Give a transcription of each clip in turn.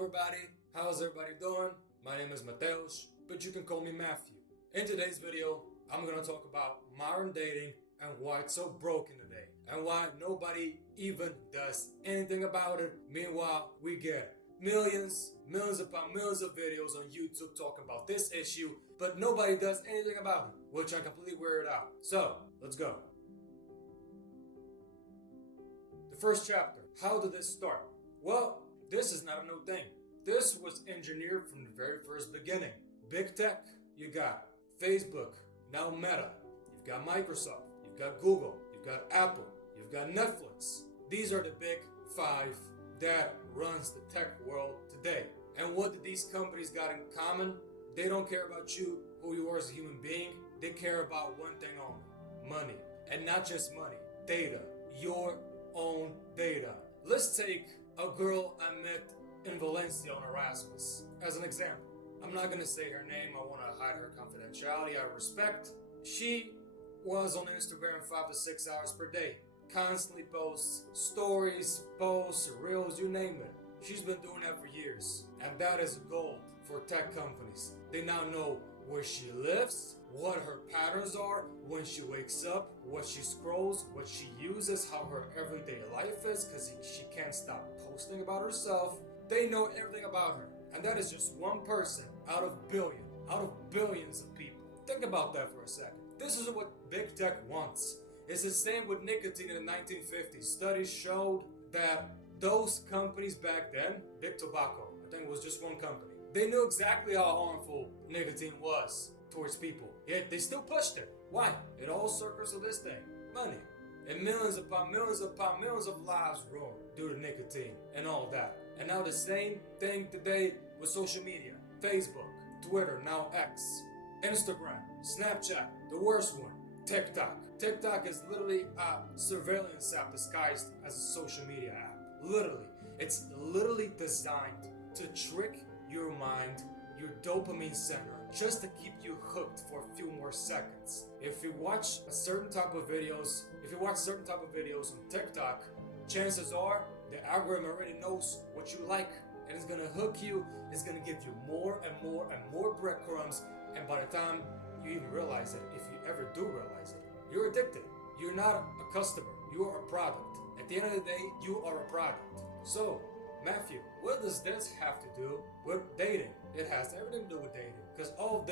everybody, how's everybody doing? My name is Mateus, but you can call me Matthew. In today's video, I'm gonna talk about modern dating and why it's so broken today and why nobody even does anything about it. Meanwhile, we get millions upon millions of videos on YouTube talking about this issue, but nobody does anything about it, which I'm completely weirded out. So, let's go. The first chapter, how did this start? Well, this is not a new thing. This was engineered from the very first beginning. Big tech, you got Facebook, now Meta, you've got Microsoft, you've got Google, you've got Apple, you've got Netflix. These are the big five that runs the tech world today. And what did these companies got in common? They don't care about you, who you are as a human being. They care about one thing only: money. And not just money, data. Your own data. Let's take a girl I met in Valencia on Erasmus as an example. I'm not gonna say her name, I wanna hide her confidentiality, I respect. She was on Instagram 5 to 6 hours per day. Constantly posts stories, posts, reels, you name it. She's been doing that for years. And that is gold for tech companies. They now know where she lives, what her patterns are, when she wakes up, what she scrolls, what she uses, how her everyday life is, because she can't stop posting about herself. They know everything about her. And that is just one person out of billions of people. Think about that for a second. This is what big tech wants. It's the same with nicotine in the 1950s. Studies showed that those companies back then, Big Tobacco, I think it was just one company, they knew exactly how harmful nicotine was towards people. Yet they still pushed it. Why? It all circles of this thing: money. And millions upon millions of lives ruined due to nicotine and all that. And now the same thing today with social media. Facebook, Twitter, now X, Instagram, Snapchat, the worst one, TikTok. TikTok is literally a surveillance app disguised as a social media app. Literally. It's literally designed to trick your mind, your dopamine center, just to keep you hooked for a few more seconds. If you watch certain type of videos on TikTok, chances are the algorithm already knows what you like, and it's gonna hook you. It's gonna give you more and more breadcrumbs, and by the time you even realize it, if you ever do realize it, you're addicted. You're not a customer, you are a product. At the end of the day, you are a product. So, Matthew, what does this have to do with dating? It has everything to do with dating, because all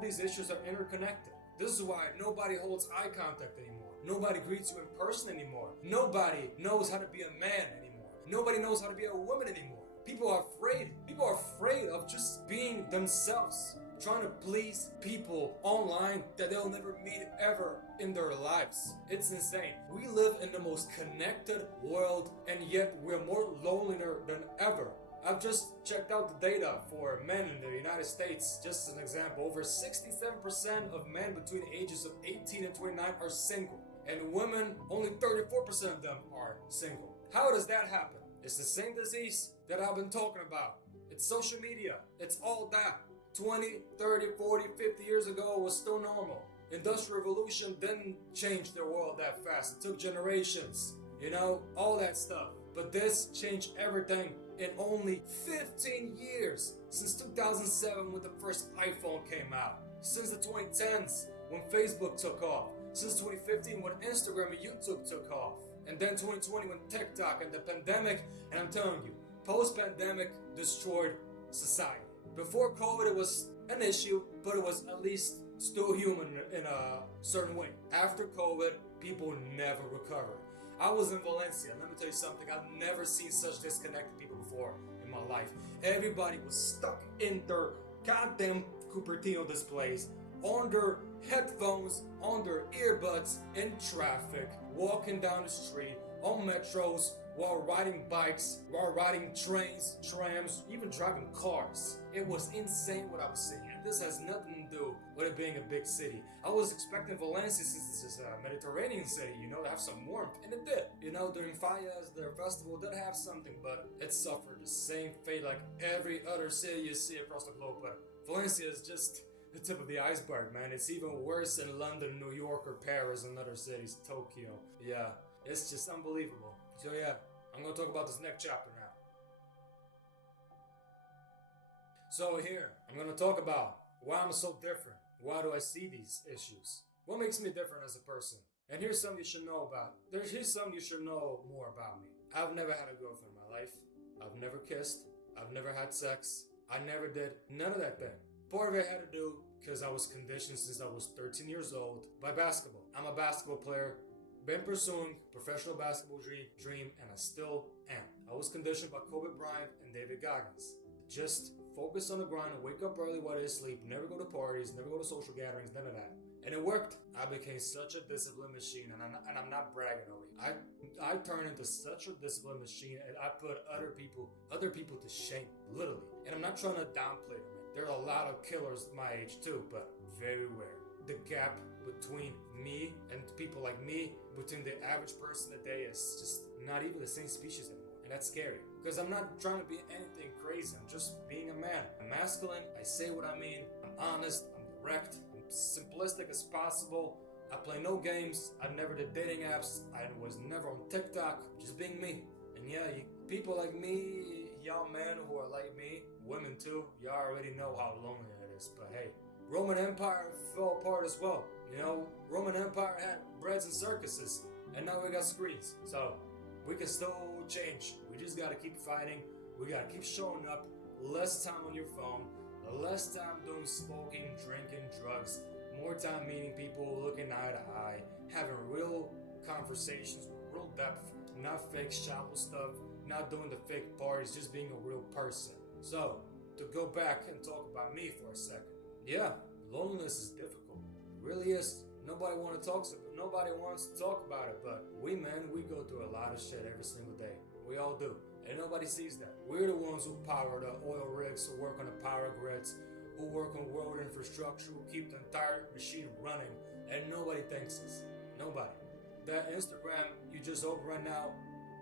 these issues are interconnected. This is why nobody holds eye contact anymore. Nobody greets you in person anymore. Nobody knows how to be a man anymore. Nobody knows how to be a woman anymore. People are afraid. People are afraid of just being themselves, trying to please people online that they'll never meet ever in their lives. It's insane. We live in the most connected world, and yet we're more lonelier than ever. I've just checked out the data for men in the United States. Just as an example, over 67% of men between the ages of 18 and 29 are single. And women, only 34% of them are single. How does that happen? It's the same disease that I've been talking about. It's social media. It's all that. 20, 30, 40, 50 years ago, it was still normal. Industrial Revolution didn't change the world that fast. It took generations, all that stuff. But this changed everything in only 15 years, since 2007 when the first iPhone came out, since the 2010s when Facebook took off, since 2015 when Instagram and YouTube took off, and then 2020 when TikTok and the pandemic. And I'm telling you, post-pandemic destroyed society. Before COVID, it was an issue, but it was at least still human in a certain way. After COVID, people never recovered. I was in Valencia. Let me tell you something. I've never seen such disconnected people before in my life. Everybody was stuck in their goddamn Cupertino displays, on their headphones, on their earbuds, in traffic, walking down the street, on metros, while riding bikes, while riding trains, trams, even driving cars. It was insane what I was seeing, and this has nothing to do with it being a big city. I was expecting Valencia, since this is a Mediterranean city, to have some warmth, and it did. During Fallas, their festival did have something, but it suffered the same fate like every other city you see across the globe. But Valencia is just the tip of the iceberg, man. It's even worse in London, New York, or Paris, and other cities, Tokyo. Yeah, it's just unbelievable. So yeah, I'm gonna talk about this next chapter now. So here, I'm gonna talk about why I'm so different. Why do I see these issues? What makes me different as a person? And here's something you should know about. Here's something you should know more about me. I've never had a girlfriend in my life. I've never kissed. I've never had sex. I never did none of that thing. Part of it had to do because I was conditioned since I was 13 years old by basketball. I'm a basketball player, been pursuing professional basketball dream, and I still am. I was conditioned by Kobe Bryant and David Goggins. Just focus on the grind, wake up early while they sleep, never go to parties, never go to social gatherings, none of that. And it worked. I became such a discipline machine, and I'm not bragging over you. I turned into such a discipline machine, and I put other people to shame, literally. And I'm not trying to downplay them. There are a lot of killers my age too, but very rare. The gap between me and people like me, between the average person today, is just not even the same species anymore. And that's scary. Because I'm not trying to be anything crazy. I'm just being a man. I'm masculine. I say what I mean. I'm honest. I'm direct. I'm simplistic as possible. I play no games. I never did dating apps. I was never on TikTok. Just being me. And yeah, people like me, y'all men who are like me, women too, y'all already know how lonely it is. But hey, Roman Empire fell apart as well. You know, Roman Empire had breads and circuses, and now we got screens. So we can still change. We just gotta keep fighting. We gotta keep showing up. Less time on your phone, less time doing smoking, drinking, drugs, more time meeting people, looking eye to eye, having real conversations with real depth, not fake shallow stuff, not doing the fake parties, just being a real person. So, to go back and talk about me for a second. Yeah, loneliness is difficult. It really is. Nobody wants to talk about it, but we men, we go through a lot of shit every single day. We all do. And nobody sees that. We're the ones who power the oil rigs, who work on the power grids, who work on road infrastructure, who keep the entire machine running, and nobody thanks us. Nobody. That Instagram you just opened right now,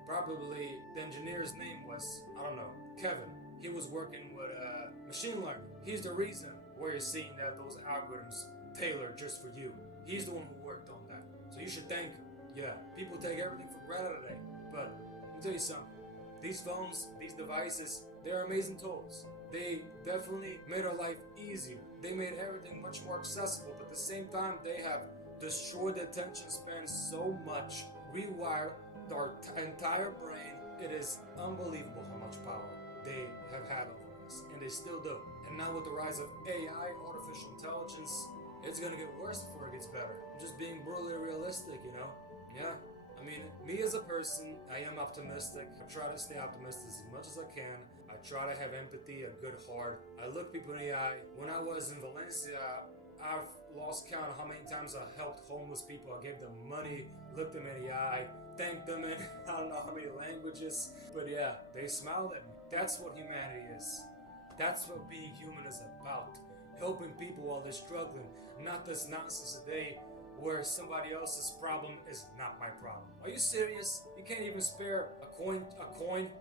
probably the engineer's name was, I don't know, Kevin. He was working with machine learning. He's the reason where you're seeing that those algorithms tailored just for you. He's the one who worked on that. So you should thank him. Yeah, people take everything for granted today. But let me tell you something. These phones, these devices, they're amazing tools. They definitely made our life easier. They made everything much more accessible. But at the same time, they have destroyed the attention span so much. Rewired our entire brain. It is unbelievable how much power they have had over us. And they still do. And now with the rise of AI, artificial intelligence, it's gonna get worse before it gets better. I'm just being brutally realistic, you know? Yeah. I mean, me as a person, I am optimistic. I try to stay optimistic as much as I can. I try to have empathy, a good heart. I look people in the eye. When I was in Valencia, I've lost count of how many times I helped homeless people. I gave them money, looked them in the eye, thanked them in I don't know how many languages. But yeah, they smiled at me. That's what humanity is. That's what being human is about. Helping people while they're struggling. Not this nonsense today where somebody else's problem is not my problem. Are you serious? You can't even spare a coin?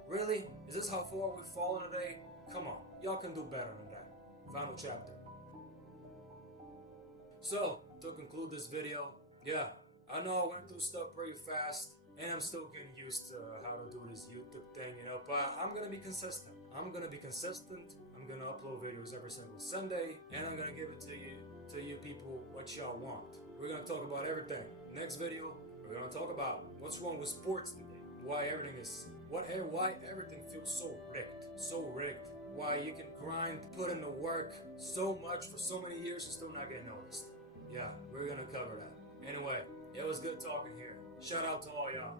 Really? Is this how far we've fallen today? Come on, y'all can do better than that. Final chapter. So, to conclude this video, yeah, I know I went through stuff pretty fast, and I'm still getting used to how to do this YouTube thing, you know, but I'm gonna be consistent. I'm gonna upload videos every single Sunday, and I'm gonna give it to you people what y'all want. We're gonna talk about everything. Next video, we're gonna talk about what's wrong with sports today. Why everything feels so rigged. Why you can grind, put in the work so much for so many years and still not get noticed. Yeah, we're gonna cover that. Anyway, it was good talking here. Shout out to all y'all.